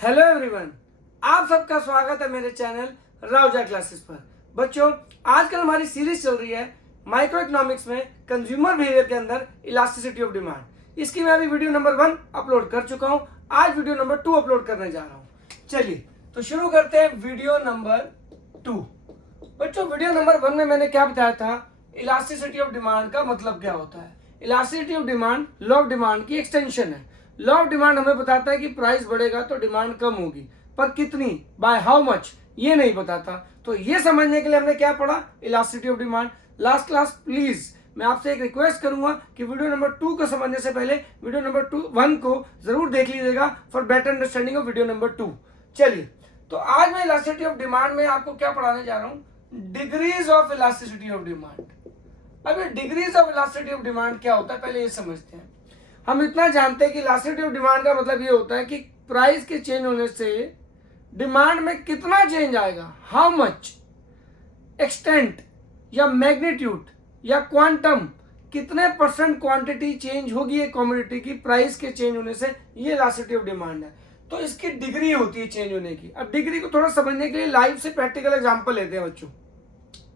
Hello everyone, आप सबका स्वागत है मेरे चैनल राउजा क्लासेस पर। बच्चों, आजकल हमारी सीरीज चल रही है माइक्रो इकोनॉमिक्स में कंज्यूमर बिहेवियर के अंदर इलास्टिसिटी ऑफ डिमांड। इसकी मैं अभी वीडियो नंबर 1 अपलोड कर चुका हूं। आज वीडियो नंबर 2 अपलोड करने जा रहा हूं। चलिए तो शुरू करते हैं वीडियो नंबर 2। बच्चों, वीडियो नंबर 1 में मैंने क्या बताया था, इलास्टिसिटी ऑफ डिमांड का मतलब क्या होता है। Elasticity of demand law of demand की एक्सटेंशन है। लॉ ऑफ डिमांड हमें बताता है कि प्राइस बढ़ेगा तो डिमांड कम होगी, पर कितनी, बाय हाउ मच, ये नहीं बताता। तो ये समझने के लिए हमने क्या पढ़ा, elasticity of demand. Last class please मैं आपसे एक रिक्वेस्ट करूंगा कि वीडियो नंबर 2 को समझने से पहले वीडियो नंबर 1 को जरूर देख लीजिएगा for better understanding of video number 2। चलिए, तो आज मैं इलास्टिसिटी ऑफ डिमांड में आपको क्या पढ़ाने जा रहा हूं, degrees of elasticity of demand. अब ये degrees of elasticity of demand क्या होता है, पहले ये समझते हैं। हम इतना जानते हैं कि इलास्टिसिटी ऑफ डिमांड का मतलब ये होता है कि प्राइस के चेंज होने से डिमांड में कितना चेंज आएगा, हाउ मच, एक्सटेंट या मैग्नीट्यूड या क्वांटम, कितने % क्वांटिटी चेंज होगी एक कमोडिटी की प्राइस के चेंज होने से, ये इलास्टिसिटी ऑफ डिमांड है। तो इसकी डिग्री होती है चेंज होने की। अब डिग्री को थोड़ा समझने के लिए लाइव से प्रैक्टिकल एग्जांपल लेते हैं बच्चों।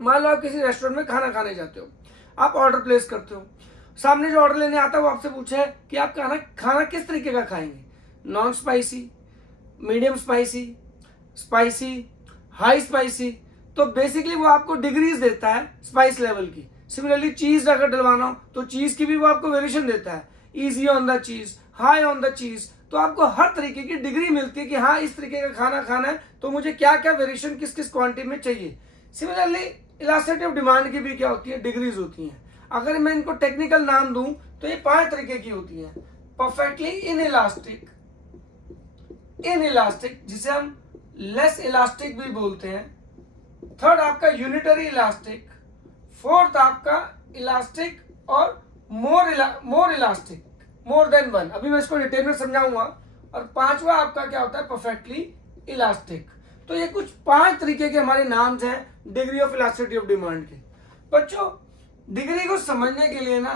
मान लो आप किसी रेस्टोरेंट में खाना खाने जाते हो, आप ऑर्डर प्लेस करते हो, सामने जो ऑर्डर लेने आता है वो आपसे पूछे है कि आप खाना किस तरीके का खाएंगे, non spicy, medium spicy, spicy, high spicy. तो बेसिकली वो आपको डिग्रीज देता है स्पाइस लेवल की। सिमिलरली चीज अगर डलवाना हो तो चीज की भी वो आपको वेरिएशन देता है, इजी ऑन द चीज, हाई ऑन द चीज। तो आपको हर तरीके की डिग्री मिलती है कि हाँ इस तरीके का खाना खाना है तो मुझे क्या क्या वेरिएशन किस किस क्वांटिटी में चाहिए। सिमिलरली इलास्टिसिटी ऑफ डिमांड की भी क्या होती है, डिग्रीज होती हैं। अगर मैं इनको टेक्निकल नाम दूं तो ये 5 तरीके की होती है। परफेक्टली इनइलास्टिक, इनइलास्टिक जिसे हम लेस इलास्टिक भी बोलते हैं। थर्ड आपका यूनिटरी इलास्टिक। फोर्थ आपका इलास्टिक और more elastic, more than one. अभी मैं इसको डिटेल में समझाऊंगा। और 5वां आपका क्या होता है, परफेक्टली इलास्टिक। तो ये कुछ 5 तरीके के हमारे नाम हैं degree of elasticity of demand के। बच्चों, डिग्री को समझने के लिए ना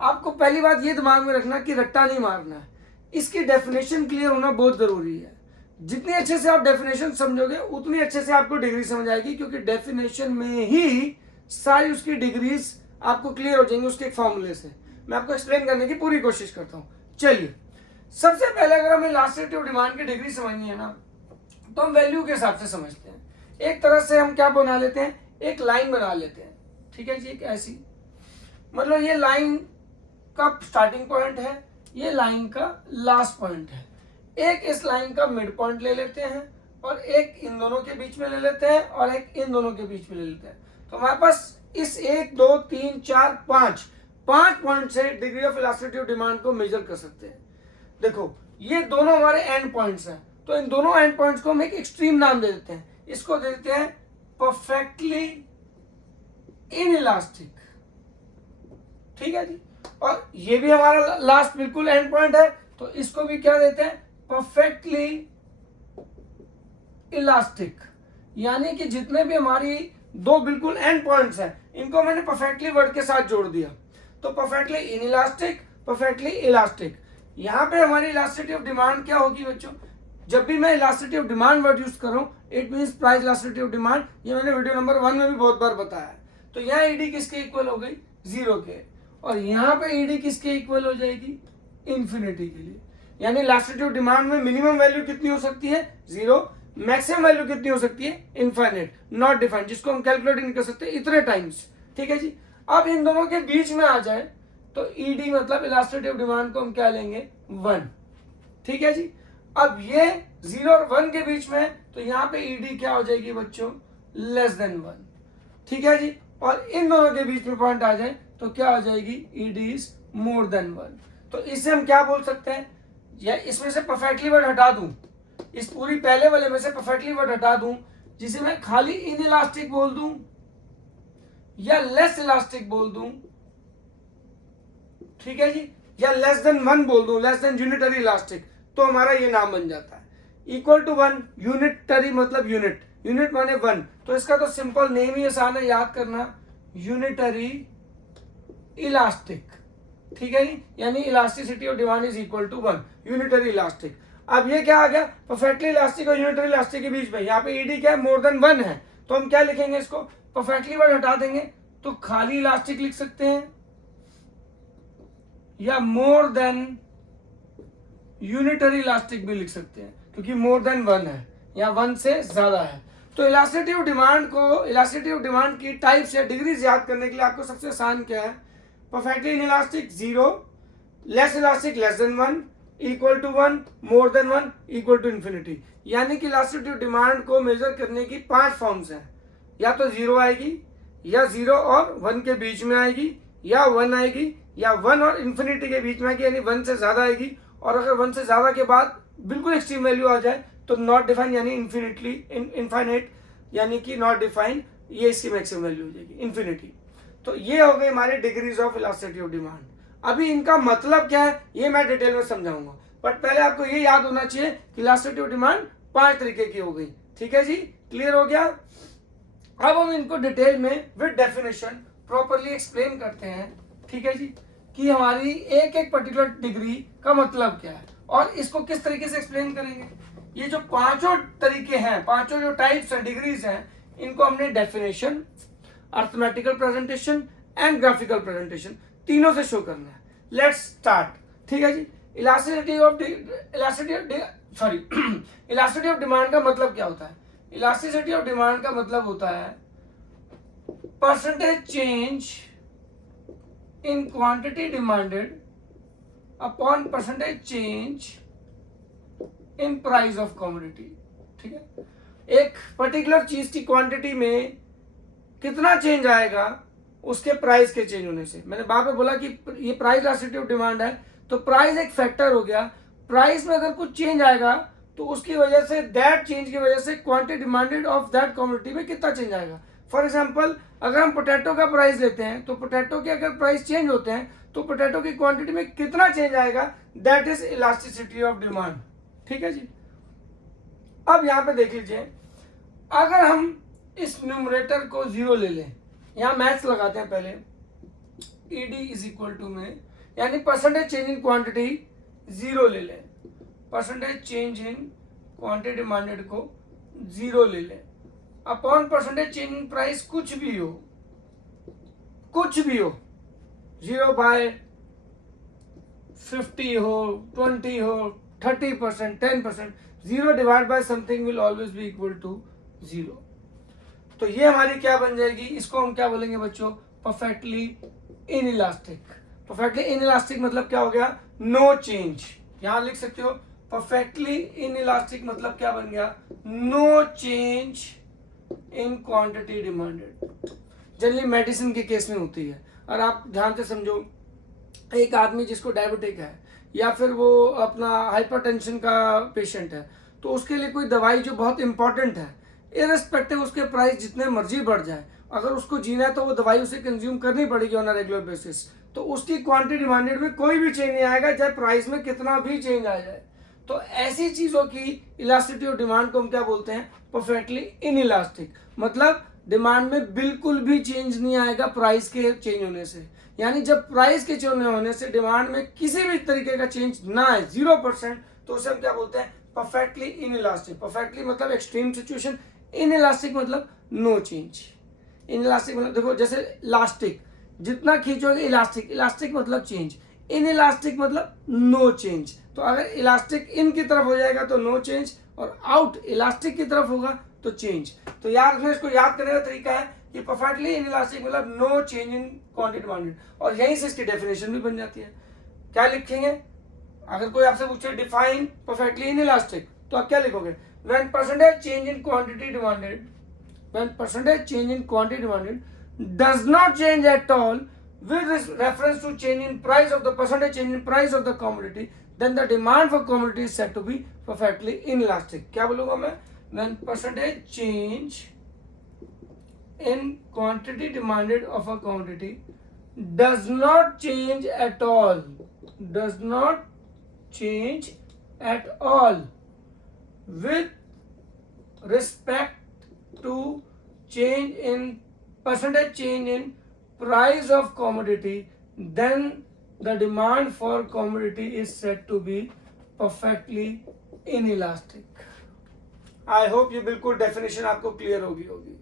आपको पहली बात ये दिमाग में रखना कि रट्टा नहीं मारना है, इसकी डेफिनेशन क्लियर होना बहुत जरूरी है। जितनी अच्छे से आप डेफिनेशन समझोगे उतनी अच्छे से आपको डिग्री समझ आएगी, क्योंकि डेफिनेशन में ही सारी उसकी डिग्रीज आपको क्लियर हो जाएंगी उसके एक फॉर्मूले से। मैं आपको एक्सप्लेन करने की पूरी कोशिश करता हूँ। चलिए, सबसे पहले अगर हमें इलास्टिसिटी ऑफ डिमांड की डिग्री समझनी है ना, तो हम वैल्यू के हिसाब से समझते हैं। एक तरह से हम क्या बना लेते हैं, एक लाइन बना लेते हैं। ठीक है जी, एक ऐसी, मतलब ये लाइन का स्टार्टिंग पॉइंट है, ये लाइन का लास्ट पॉइंट है। एक इस लाइन का मिड पॉइंट ले लेते हैं और एक इन दोनों के बीच में ले लेते हैं और एक इन दोनों के बीच में ले लेते हैं। तो हमारे पास इस 1 2 3 4 5 पॉइंट से degree of elasticity of demand को मेजर कर सकते हैं। देखो, ये दोनों हमारे एंड पॉइंट्स हैं, तो इन दोनों एंड पॉइंट्स को हम एक एक्सट्रीम नाम दे देते हैं। इसको दे देते हैं परफेक्टली इनइलास्टिक। ठीक है जी। और ये भी हमारा लास्ट बिल्कुल एंड पॉइंट है, तो इसको भी क्या देते हैं, परफेक्टली इलास्टिक। यानी कि जितने भी हमारी 2 बिल्कुल एंड पॉइंट्स हैं, इनको मैंने परफेक्टली वर्ड के साथ जोड़ दिया। तो परफेक्टली इनइलास्टिक, परफेक्टली इलास्टिक। यहां पे हमारी इलास्टिसिटी ऑफ डिमांड क्या होगी बच्चों, जब भी मैं elasticity of demand word use करूं, it means price elasticity of demand. ये मैंने वीडियो नंबर 1 में भी बहुत बार बताया है। तो यहाँ ईडी किसके इक्वल हो गई, 0 के, और यहाँ पे ईडी किसके इक्वल हो जाएगी, इंफिनिटी के लिए। यानी इलास्टिसिटी ऑफ डिमांड में मिनिमम वैल्यू कितनी हो सकती है, 0, मैक्सिमम वैल्यू कितनी हो सकती है, इनफाइनाइट, नॉट डिफाइंड, जिसको हम कैलकुलेट नहीं कर सकते इतने टाइम्स। ठीक है जी। अब इन दोनों के बीच में आ जाए तो ईडी मतलब इलास्टिसिटी ऑफ डिमांड को हम क्या लेंगे, 1। ठीक है जी। अब ये 0 और 1 के बीच में, तो यहाँ पे ईडी क्या हो जाएगी बच्चों, लेस देन 1। ठीक है जी। और इन दोनों के बीच में पॉइंट आ जाए तो क्या हो जाएगी, ईडी इज मोर देन 1। तो इससे हम क्या बोल सकते हैं, या इसमें से परफेक्टली वर्ड हटा दूं, इस पूरी पहले वाले में से परफेक्टली वर्ड हटा दूं, जिसे मैं खाली इनइलास्टिक बोल दूं या लेस इलास्टिक बोल दूं, ठीक है जी, या लेस देन 1 बोल दूं, लेस देन यूनिटरी इलास्टिक, तो हमारा ये नाम बन जाता है। इक्वल टू 1, यूनिटरी मतलब यूनिट, यूनिट माने 1, तो इसका तो सिंपल नेम ही आसान है याद करना, यूनिटरी इलास्टिक। ठीक है जी, यानी elasticity of demand is equal to 1, unitary elastic. अब ये क्या आ गया, परफेक्टली इलास्टिक और यूनिटरी इलास्टिक के बीच में, यहाँ पे ईडी क्या है, मोर देन 1 है, तो हम क्या लिखेंगे इसको, परफेक्टली वर्ड हटा देंगे तो खाली इलास्टिक लिख सकते हैं, या मोर देन यूनिटरी इलास्टिक भी लिख सकते हैं, क्योंकि मोर देन 1 है या 1 से ज्यादा है। तो इलास्टिसिटी ऑफ डिमांड को, इलास्टिसिटी ऑफ डिमांड की टाइप्स या डिग्रीज याद करने के लिए आपको सबसे आसान क्या है, perfectly inelastic 0, less elastic less than 1, equal to 1, more than 1, equal to infinity. यानी कि इलास्टिसिटी ऑफ डिमांड को मेजर करने की 5 फॉर्म्स हैं, या तो 0 आएगी, या 0 और 1 के बीच में आएगी, या 1 आएगी, या 1 और इन्फिनिटी के बीच में आएगी, यानी 1 से ज्यादा आएगी, और अगर 1 से ज्यादा के बाद बिल्कुल एक्सट्रीम वैल्यू आ जाए तो नॉट डिफाइन, यानी इन्फिनिटली इनफाइनाइट, यानी कि नॉट डिफाइन, ये इसकी मैक्सिमम वैल्यू हो जाएगी इन्फिनिटी। तो ये हो गई हमारी degrees of elasticity of demand. अभी इनका मतलब क्या है ये मैं डिटेल में समझाऊंगा, बट पहले आपको ये याद होना चाहिए कि इलास्टिसिटी ऑफ डिमांड 5 तरीके की हो गई। ठीक है जी, क्लियर हो गया। अब हम इनको डिटेल में विद डेफिनेशन प्रॉपरली एक्सप्लेन करते हैं। ठीक है जी, कि हमारी एक एक पर्टिकुलर डिग्री का मतलब क्या है और इसको किस तरीके से एक्सप्लेन करेंगे। ये जो पांचों तरीके हैं, पांचों जो टाइप्स हैं, डिग्रीज हैं, इनको हमने definition, arithmetical presentation and graphical presentation तीनों से शो करना है। Let's start. ठीक है जी, elasticity of elasticity of demand का मतलब क्या होता है। इलास्टिसिटी ऑफ डिमांड का मतलब होता है percentage change in quantity demanded upon percentage change in price of commodity. ठीक है, एक पर्टिकुलर चीज की क्वांटिटी में कितना चेंज आएगा उसके प्राइस के चेंज होने से। मैंने बार बार बोला कि ये प्राइस इलास्टिसिटी ऑफ डिमांड है, तो प्राइस एक फैक्टर हो गया। प्राइस में अगर कुछ चेंज आएगा तो उसकी वजह से, दैट चेंज की वजह से quantity demanded of that commodity में कितना चेंज आएगा। फॉर एग्जांपल, अगर हम पोटैटो का प्राइस लेते हैं तो पोटैटो के अगर प्राइस चेंज होते हैं तो पोटैटो की क्वांटिटी में कितना चेंज आएगा, that is elasticity of demand. ठीक है जी, अब यहां पे देख लीजिए, अगर हम इस न्यूमरेटर को 0 ले लें, यहां मैथ्स लगाते हैं पहले, ईडी इज इक्वल टू में, यानी परसेंटेज चेंज इन क्वांटिटी 0 ले लें, percentage change in quantity demanded को 0 ले लें, upon percentage change in price कुछ भी हो, 0 बाय 50 हो, 20 हो, 30%, 10%, 0 divide by something will always be equal to 0। तो ये हमारी क्या बन जाएगी, इसको हम क्या बोलेंगे बच्चों, परफेक्टली इनइलास्टिक। परफेक्टली इनइलास्टिक मतलब क्या हो गया, नो चेंज। यहां लिख सकते हो परफेक्टली इनइलास्टिक मतलब क्या बन गया, no change in quantity demanded. Generally medicine के केस में होती है, और आप ध्यान से समझो, एक आदमी जिसको डायबिटिक है या फिर वो अपना हाइपरटेंशन का पेशेंट है, तो उसके लिए कोई दवाई जो बहुत इंपॉर्टेंट है, इररिस्पेक्टिव उसके प्राइस जितने मर्जी बढ़ जाए, अगर उसको जीना है तो वो दवाई उसे कंज्यूम करनी पड़ेगी ऑन अ रेगुलर बेसिस, तो उसकी क्वांटिटी डिमांडेड में कोई भी चेंज नहीं आएगा, चाहे प्राइस में कितना भी चेंज आ जाए। तो ऐसी चीजों की इलास्टिसिटी ऑफ डिमांड को हम क्या बोलते हैं, परफेक्टली इनइलास्टिक। मतलब डिमांड में बिल्कुल भी चेंज नहीं आएगा प्राइस के चेंज होने से, यानी जब प्राइस के चेंज होने से डिमांड में किसी भी तरीके का चेंज ना आए, 0%, तो उसे हम क्या बोलते हैं, परफेक्टली इनइलास्टिक। परफेक्टली मतलब एक्सट्रीम सिचुएशन, इनइलास्टिक मतलब नो चेंज। इनइलास्टिक मतलब देखो, जैसे लास्टिक जितना खींचोगे इलास्टिक, इलास्टिक मतलब चेंज, इनइलास्टिक मतलब नो चेंज। तो अगर इलास्टिक इन की तरफ हो जाएगा तो नो चेंज, और आउट इलास्टिक की तरफ होगा तो चेंज। तो यार इसको याद करने का तरीका है कि परफेक्टली इनइलास्टिक मतलब no change in quantity demanded, और यहीं से इसकी डेफिनेशन भी बन जाती है। क्या लिखेंगे, अगर कोई आपसे पूछे डिफाइन परफेक्टली इनइलास्टिक, तो आप क्या लिखोगे, when percentage change in quantity demanded, when percentage change in quantity demanded does not change at all with reference to change in price of the percentage change in price of the commodity, then the demand for commodity is said to be perfectly inelastic. क्या बोलूंगा मैं, when percentage change in quantity demanded of a commodity does not change at all, does not change at all with respect to change in percentage change in price of commodity, then the demand for commodity is said to be perfectly in elastic. I hope ये बिल्कुल definition आपको clear होगी।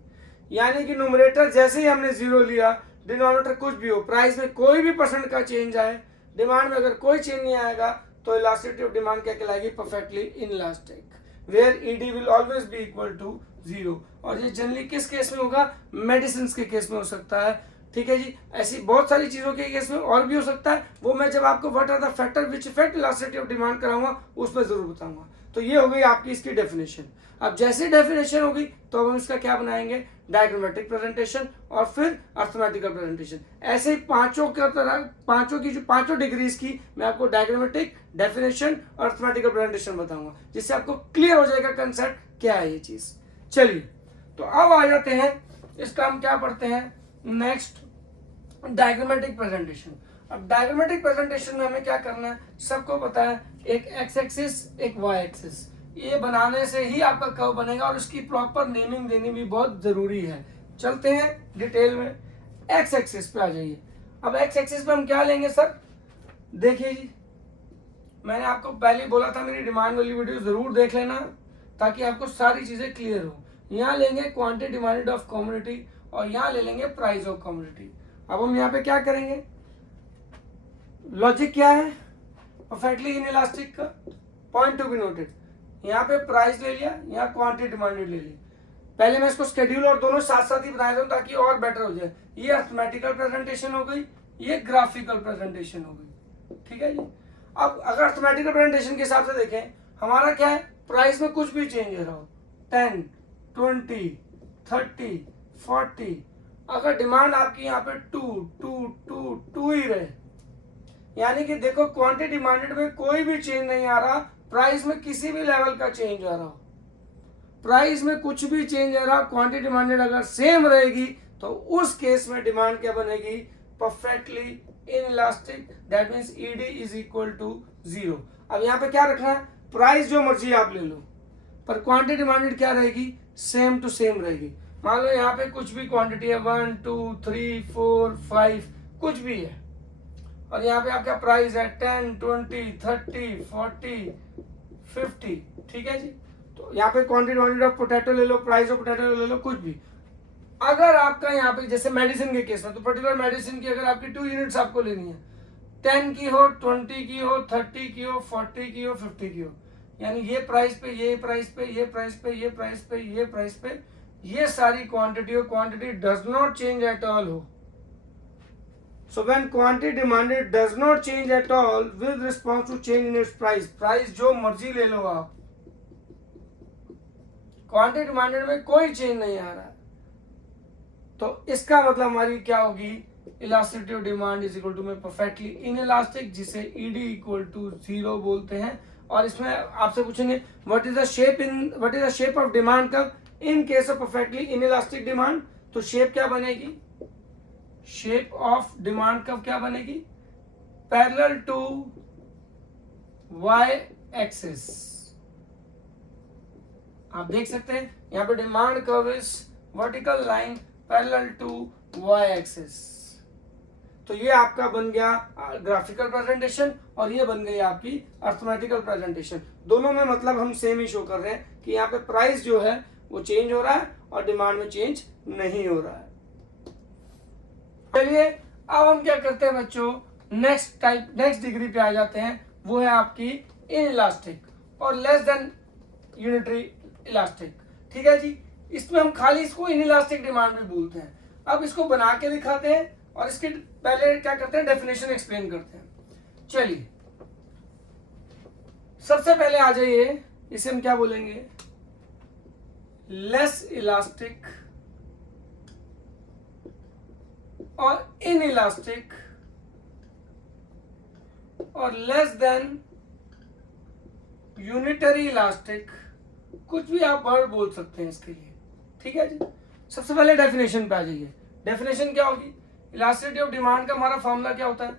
यानी कि numerator जैसे ही हमने zero लिया, denominator कुछ भी हो, प्राइस में कोई भी परसेंट का चेंज आए, डिमांड में अगर कोई चेंज नहीं आएगा, तो इलास्टिसिटी ऑफ डिमांड क्या कहलाएगी? Perfectly inelastic, where ED will always be equal to zero. और ये जनरली किस केस में होगा? मेडिसिन के केस में हो सकता है। ठीक है जी, ऐसी बहुत सारी चीजों के केस में और भी हो सकता है, वो मैं जब आपको what are the factor which effect elasticity of demand कराऊंगा उसमें जरूर बताऊंगा। तो ये हो गई आपकी इसकी डेफिनेशन। अब जैसी डेफिनेशन होगी तो अब हम इसका क्या बनाएंगे? डायग्रामेटिक प्रेजेंटेशन और फिर अर्थमेटिकल प्रेजेंटेशन। ऐसे ही पांचों की जो पांचों डिग्रीज की मैं आपको डायग्रामेटिक, डेफिनेशन और अर्थमेटिकल प्रेजेंटेशन बताऊंगा, जिससे आपको क्लियर हो जाएगा कंसेप्ट क्या है ये चीज। चलिए, तो अब आ जाते हैं, इसका हम क्या पढ़ते हैं नेक्स्ट, डायग्रामेटिक प्रेजेंटेशन। अब डायग्रामेटिक प्रेजेंटेशन में हमें क्या करना है? सबको पता है, एक एक्स एक्सिस एक वाई एक्सिस, ये बनाने से ही आपका कर्व बनेगा और उसकी प्रॉपर नेमिंग देनी भी बहुत जरूरी है। चलते हैं डिटेल में। एक्स एक्सिस पे आ जाइए। अब एक्स एक्सिस पे हम क्या लेंगे सर? देखिए जी, मैंने आपको पहले बोला था मेरी डिमांड वाली वीडियो जरूर देख लेना ताकि आपको सारी चीजें क्लियर हो। यहाँ लेंगे क्वांटिटी डिमांडेड ऑफ कमोडिटी और यहाँ ले लेंगे प्राइस ऑफ कमोडिटी। अब हम यहाँ पे क्या करेंगे? लॉजिक क्या है? परफेक्टली इनइलास्टिक का पॉइंट टू बी नोटेड। यहाँ पे प्राइस ले लिया, यहाँ क्वांटिटी डिमांडेड ले ली। पहले मैं इसको शेड्यूल और दोनों साथ साथ ही बना दूं ताकि और बेटर हो जाए। ये अर्थमेटिकल प्रेजेंटेशन हो गई, ये ग्राफिकल प्रेजेंटेशन हो गई। ठीक है जी। अब अगर अर्थमेटिकल प्रेजेंटेशन के हिसाब से देखें, हमारा क्या है? प्राइस में कुछ भी चेंज हो रहा हो, 10, 20, 30, 40, अगर डिमांड आपकी यहाँ पे 2 ही रहे, यानी कि देखो क्वांटिटी डिमांडेड में कोई भी चेंज नहीं आ रहा, प्राइस में किसी भी लेवल का चेंज आ रहा हो, प्राइस में कुछ भी चेंज आ रहा, क्वांटिटी डिमांडेड अगर सेम रहेगी तो उस केस में डिमांड क्या बनेगी? Perfectly inelastic. That means ED is equal to zero. अब यहाँ पे क्या रखना है? प्राइस जो मर्जी आप ले लो, पर क्वांटिटी डिमांडेड क्या रहेगी? सेम टू सेम रहेगी। मान लो यहाँ पे कुछ भी क्वांटिटी है, 1, 2, 3, 4, 5 कुछ भी है, और यहाँ पे आपका प्राइस है 10, 20, 30, 40, 50। ठीक है जी। तो यहाँ पे क्वांटिटी डिमांडेड ऑफ पोटैटो ले लो, प्राइस ऑफ पोटैटो ले लो, कुछ भी। अगर आपका यहाँ पे जैसे मेडिसिन के केस में, तो पर्टिकुलर मेडिसिन की अगर आपकी 2 यूनिट्स आपको लेनी है, 10 की हो, 20 की हो, 30 की हो, 40 की हो, 50 की हो, यानी ये प्राइस पे, ये प्राइस पे, ये प्राइस पे, ये प्राइस पे, ये प्राइस पे, ये सारी क्वांटिटी हो, quantity does not change at all हो। So when quantity demanded does not change at all with response to change in its price, price जो मर्जी ले लो आप, क्वांटिटी डिमांडेड में कोई चेंज नहीं आ रहा है, तो इसका मतलब हमारी क्या होगी? Elasticity of demand is equal to में परफेक्टली इनइलास्टिक, जिसे ईडी इक्वल टू जीरो बोलते हैं। और इसमें आपसे पूछेंगे what is the shape of demand curve in case of perfectly inelastic demand? तो शेप क्या बनेगी? शेप ऑफ डिमांड कर्व क्या बनेगी? Parallel to Y axis. आप देख सकते हैं यहाँ पे demand curve is vertical line parallel to Y axis. तो ये आपका बन गया ग्राफिकल प्रेजेंटेशन और ये बन गई आपकी अर्थमेटिकल प्रेजेंटेशन। दोनों में मतलब हम सेम ही शो कर रहे हैं कि यहाँ पे प्राइस जो है वो चेंज हो रहा है और डिमांड में चेंज नहीं हो रहा है। चलिए अब हम क्या करते हैं बच्चों, नेक्स्ट डिग्री पे आ जाते हैं, वो है आपकी इनइलास्टिक और लेस देन यूनिटरी इलास्टिक। ठीक है जी। इसमें हम खाली इसको इनइलास्टिक डिमांड भी बोलते हैं। अब इसको बना के दिखाते हैं और इसके पहले क्या करते हैं, डेफिनेशन एक्सप्लेन करते हैं। चलिए सबसे पहले आ जाइए, इसे हम क्या बोलेंगे? लेस इलास्टिक और इनइलास्टिक और लेस देन यूनिटरी इलास्टिक, कुछ भी आप वर्ड बोल सकते हैं इसके लिए। ठीक है जी। सबसे पहले डेफिनेशन पे आ जाइए। डेफिनेशन क्या होगी? इलास्टिसिटी ऑफ डिमांड का हमारा फॉर्मूला क्या होता है?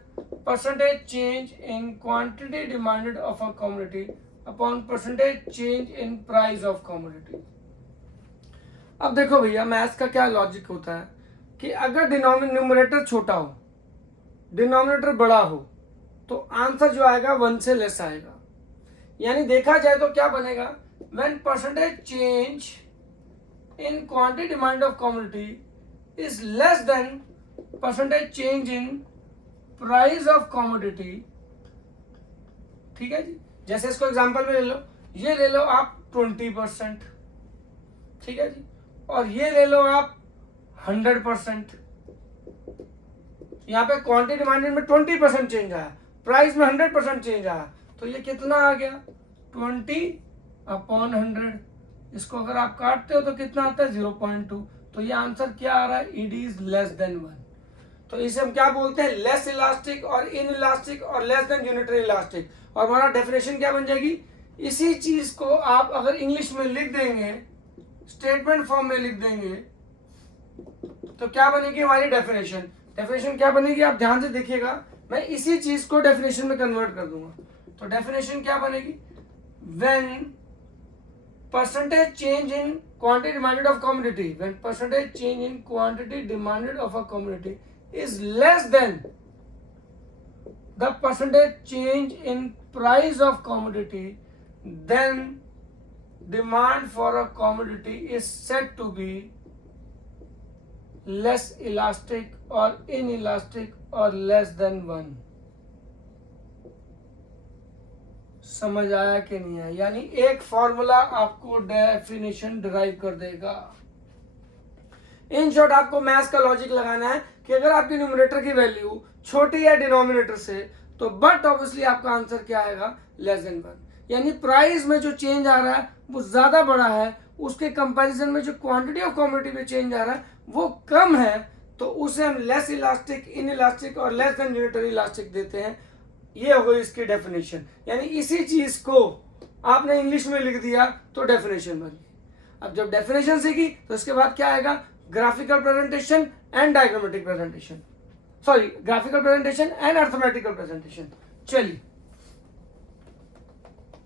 Percentage change in quantity demanded of a commodity upon percentage change in price of commodity. अब देखो भैया, मैथ्स का क्या लॉजिक होता है कि अगर न्यूमरेटर छोटा हो, डिनोमिनेटर बड़ा हो, तो आंसर जो आएगा 1 से लेस आएगा। यानी देखा जाए तो क्या बनेगा, when percentage change in quantity demand of commodity is less than percentage change in price of commodity. ठीक है जी, जैसे इसको एग्जांपल में ले लो, ये ले लो आप 20%, ठीक है जी, और ये ले लो आप 100%। यहाँ पे क्वांटिटी डिमांड में 20% चेंज आया, प्राइस में 100% चेंज आया, तो ये कितना आ गया 20/100। इसको अगर आप काटते हो तो कितना आता है 0.2। तो ये आंसर क्या आ रहा है, ईडी इज लेस देन 1। तो इसे हम क्या बोलते हैं, लेस इलास्टिक और इन इलास्टिक और लेस देन यूनिटरी इलास्टिक। और हमारा डेफिनेशन क्या बन जाएगी, इसी चीज को आप अगर इंग्लिश में लिख देंगे, स्टेटमेंट फॉर्म में लिख देंगे, तो क्या बनेगी हमारी डेफिनेशन। डेफिनेशन क्या बनेगी आप ध्यान से देखिएगा, मैं इसी चीज को डेफिनेशन में कन्वर्ट कर दूंगा। तो डेफिनेशन क्या बनेगी, when percentage change in quantity demanded of commodity, when percentage change in quantity demanded of a commodity is less than the percentage change in price of commodity, then demand for a commodity is said to be less elastic or inelastic or less than 1। समझ आया कि नहीं आया, यानी एक formula आपको definition derive कर देगा। इन शॉर्ट आपको मैथ्स का लॉजिक लगाना है कि अगर आपकी न्यूमरेटर की वैल्यू छोटी है डिनोमिनेटर से, तो बट ऑब्वियसली आपका आंसर क्या आएगा, लेस देन 1। यानी प्राइस में जो चेंज आ रहा है वो ज्यादा बड़ा है, उसके कंपैरिजन में जो क्वांटिटी ऑफ कमोडिटी में चेंज आ रहा है वो कम है, तो उसे हम लेस इलास्टिक, इन इलास्टिक और लेस देन यूनिटरी इलास्टिक देते हैं। ये हो गई इसकी डेफिनेशन। यानी इसी चीज को आपने इंग्लिश में लिख दिया तो डेफिनेशन बन गई। अब जब डेफिनेशन सीखी तो इसके बाद क्या आएगा, graphical presentation and diagrammatic presentation, sorry graphical presentation and arithmetical presentation. चलिए,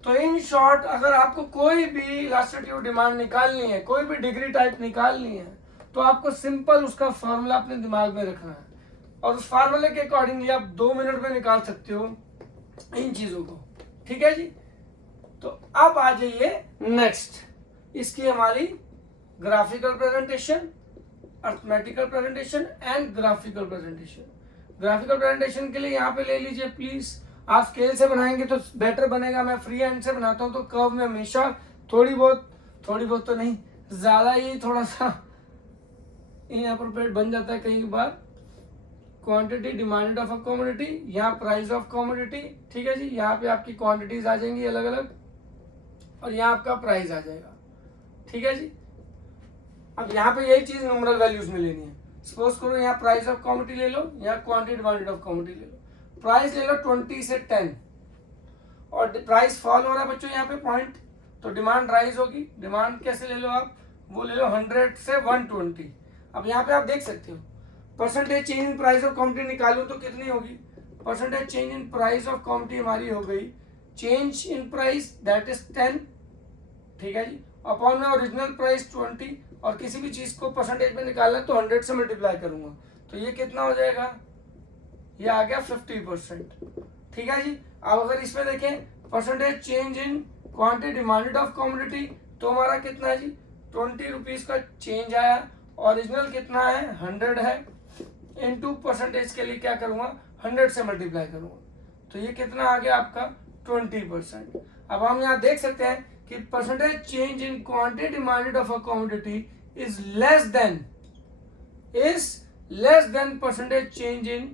तो इन शॉर्ट अगर आपको कोई भी इलास्टिट्यूड डिमांड निकालनी है, कोई भी डिग्री टाइप निकालनी है, तो आपको सिंपल उसका फॉर्मूला अपने दिमाग में रखना है और उस फार्मूले के अकॉर्डिंगली आप 2 मिनट में निकाल सकते हो इन चीजों को। ठीक है जी, तो अब आ जाइए नेक्स्ट, इसकी हमारी graphical presentation, arithmetical presentation and graphical presentation. Graphical presentation के लिए यहाँ पे ले लीजिए प्लीज, आप स्केल से बनाएंगे तो बेटर बनेगा। मैं फ्री हैंड से बनाता हूँ तो कर्व में हमेशा थोड़ी बहुत तो नहीं, ज्यादा ही थोड़ा सा इनअप्रोप्रिएट बन जाता है कई बार। Quantity demanded of a commodity, यहाँ प्राइस ऑफ कमोडिटी, ठीक है जी, यहाँ पे आपकी क्वांटिटीज आ जाएंगी अलग अलग और यहाँ आपका प्राइस आ जाएगा। ठीक है जी, अब यहाँ पे यही चीज न्यूमरल वैल्यूज में लेनी है। सपोज करो यहाँ प्राइस ऑफ कमोडिटी ले लो, यहाँ क्वांटिटी डिमांडेड ऑफ कमोडिटी ले लो। प्राइस ले लो 20 से 10 और प्राइस फॉल हो रहा है बच्चों यहाँ पे पॉइंट, तो डिमांड राइज होगी। डिमांड कैसे ले लो आप, वो ले लो 100 से 120। अब यहाँ पे आप देख सकते हो percentage change in price of commodity निकालूं तो कितनी होगी, percentage change in price of commodity हमारी हो गई change in price that is 10, ठीक है जी, अपॉन में ओरिजिनल प्राइस 20, और किसी भी चीज को परसेंटेज में निकालना है तो 100 से मल्टीप्लाई करूंगा, तो ये कितना हो जाएगा, ये आ गया 50%। ठीक है जी, अब अगर इसमें देखें percentage change in quantity demanded of commodity, तो हमारा कितना है जी 20 रुपीज का चेंज आया, ओरिजिनल कितना है 100 है, इनटू परसेंटेज के लिए क्या करूंगा 100 से मल्टीप्लाई करूंगा, तो ये कितना आ गया आपका 20%। अब हम यहाँ देख सकते हैं कि percentage change in quantity demanded of a commodity is less than percentage change in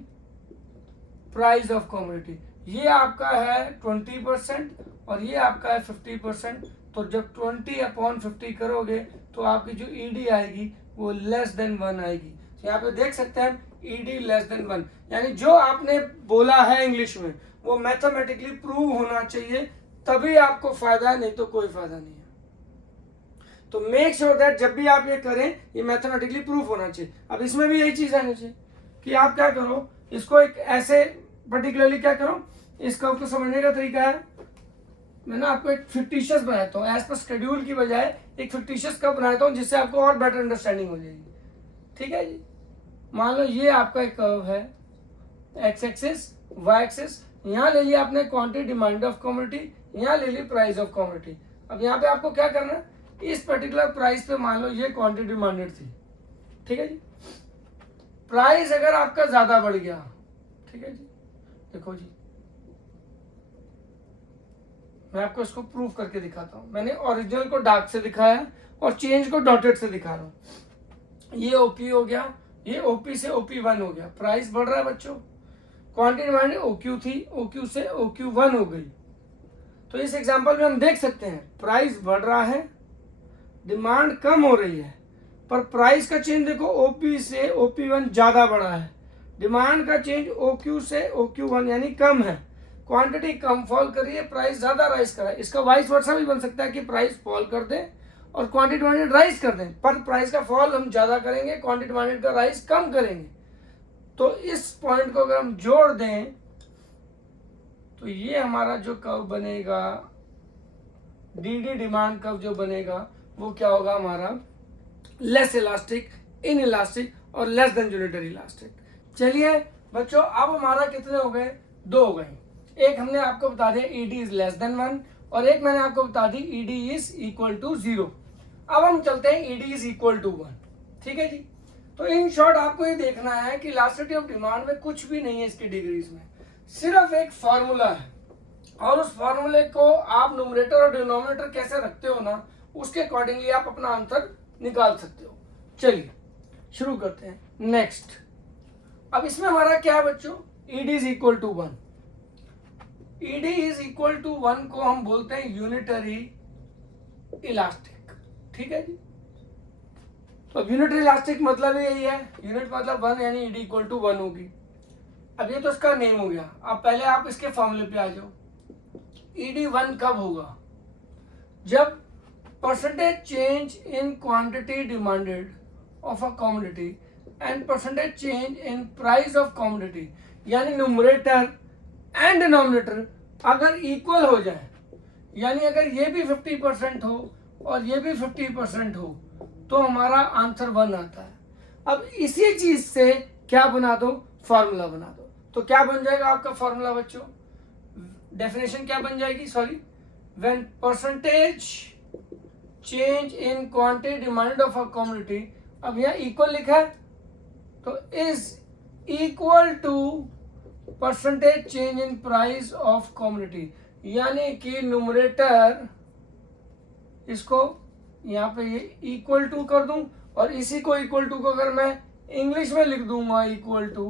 price of commodity. ये आपका है 20% और ये आपका है 50%, तो जब 20/50 करोगे तो आपकी जो ईडी आएगी वो लेस देन 1 आएगी। तो यहाँ पे देख सकते हैं ईडी लेस देन 1, यानी जो आपने बोला है इंग्लिश में वो मैथमेटिकली प्रूव होना चाहिए, तभी आपको फायदा है, नहीं तो कोई फायदा नहीं है। तो मेक श्योर दैट जब भी आप ये करें ये मैथमेटिकली प्रूफ होना चाहिए। अब इसमें भी यही चीज आनी चाहिए कि आप क्या करो, इसको एक ऐसे पर्टिकुलरली क्या करो, इस कर्व को समझने का तरीका है, मैं ना आपको एक फिक्टिशियस बनाता हूँ, एज पर शेड्यूल की बजाय एक फिक्टिशियस कर्व बनाता हूँ जिससे आपको और बेटर अंडरस्टैंडिंग हो जाएगी। ठीक है जी, मान लो ये आपका एक कर्व है, एक्स एक्सिस वाई एक्सिस, यहाँ ले लिया आपने क्वांटिटी डिमांड ऑफ कमोडिटी, यहाँ ले ली प्राइस ऑफ कमोडिटी। अब यहाँ पे आपको क्या करना है, इस पर्टिकुलर प्राइस पे मान लो ये क्वांटिटी डिमांडेड थी, ठीक है जी। प्राइस अगर आपका ज्यादा बढ़ गया, ठीक है जी, देखो जी मैं आपको इसको प्रूव करके दिखाता हूं। मैंने ओरिजिनल को डार्क से दिखाया और चेंज को डॉटेड से दिखा रहा हूं। ये ओपी हो गया, ये ओपी से OP1 हो गया, प्राइस बढ़ रहा है बच्चों। क्वांटिटी डिमांड OQ थी, OQ से OQ1 हो गई। तो इस एग्जांपल में हम देख सकते हैं प्राइस बढ़ रहा है, डिमांड कम हो रही है, पर प्राइस का चेंज देखो OP से OP1 ज्यादा बढ़ा है। डिमांड का चेंज OQ से OQ1 यानी कम है। क्वांटिटी कम फॉल कर रही है, प्राइस ज्यादा राइज कर रहा है। इसका वाइस वर्सा भी बन सकता है कि प्राइस फॉल कर दे और क्वांटिटी डिमांडेड राइज कर दें, पर प्राइस का फॉल हम ज्यादा करेंगे, क्वांटिटी डिमांडेड का राइज कम करेंगे। तो इस पॉइंट को अगर हम जोड़ दें तो ये हमारा जो कर्व बनेगा, DD डिमांड कर्व जो बनेगा वो क्या होगा हमारा, लेस इलास्टिक, इन इलास्टिक और लेस देन यूनिटरी इलास्टिक। चलिए बच्चों, अब हमारा कितने हो गए, 2 हो गए। एक हमने आपको बता दिया ED इज लेस देन 1 और एक मैंने आपको बता दी ED इज इक्वल टू 0। अब हम चलते हैं ED इज इक्वल टू 1, ठीक है जी। तो इन शॉर्ट आपको ये देखना है कि इलास्टिसिटी ऑफ डिमांड में कुछ भी नहीं है इसकी डिग्रीज में, सिर्फ एक फॉर्मूला है और उस फॉर्मूले को आप न्यूमरेटर और डिनोमिनेटर कैसे रखते हो ना, उसके अकॉर्डिंगली आप अपना आंसर निकाल सकते हो। चलिए शुरू करते हैं। नेक्स्ट, अब इसमें हमारा क्या है बच्चों, ED is equal to 1। ED is equal to 1 को हम बोलते हैं यूनिटरी इलास्टिक, ठीक है जी। तो यूनिटरी इलास्टिक मतलब यही है, यूनिट मतलब 1 यानी ED इक्वल टू 1 होगी। अब ये तो इसका नेम हो गया। अब पहले आप इसके फॉर्मूले पे आ जाओ। ED 1 कब होगा, जब percentage change in quantity demanded of a commodity and percentage change in price of commodity, यानी न्यूमरेटर एंड डिनोमिनेटर अगर इक्वल हो जाए, यानी अगर ये भी 50% हो और ये भी 50% हो तो हमारा आंसर 1 आता है। अब इसी चीज से क्या बना दो, फॉर्मूला बना दो। तो क्या बन जाएगा आपका फॉर्मूला बच्चों, डेफिनेशन क्या बन जाएगी, sorry, when percentage change in quantity demanded of a commodity, अब यहाँ इक्वल लिखा है तो is equal to percentage change in price of commodity, यानी कि न्यूमरेटर इसको यहाँ पे ये इक्वल टू कर दूं और इसी को इक्वल टू को अगर मैं इंग्लिश में लिख दूंगा इक्वल टू,